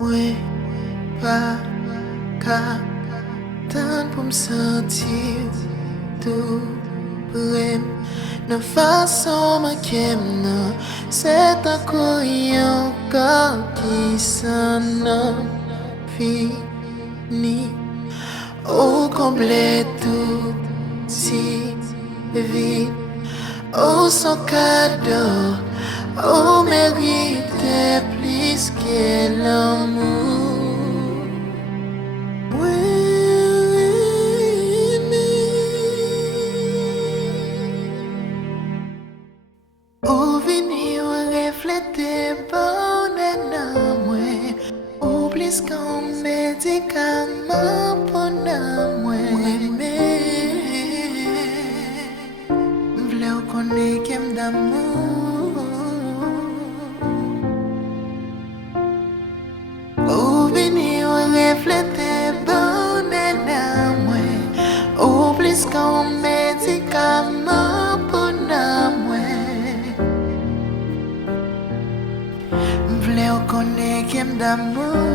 Ouais, pas qu'à tant pour me sentir tout près. De façon ma qu'aime, c'est un courant qui s'en a fini. Au complet tout si vite. Oh, son cadeau, oh, mérite plus que l'amour. Ou venir refléter bonheur en moi, ou plus qu'un médicament pour moi. M'vle connaître qu'aime d'amour. Ou venir refléter bonheur en moi, ou plus qu'un médicament pour moi. M'vle connaître qu'aime d'amour.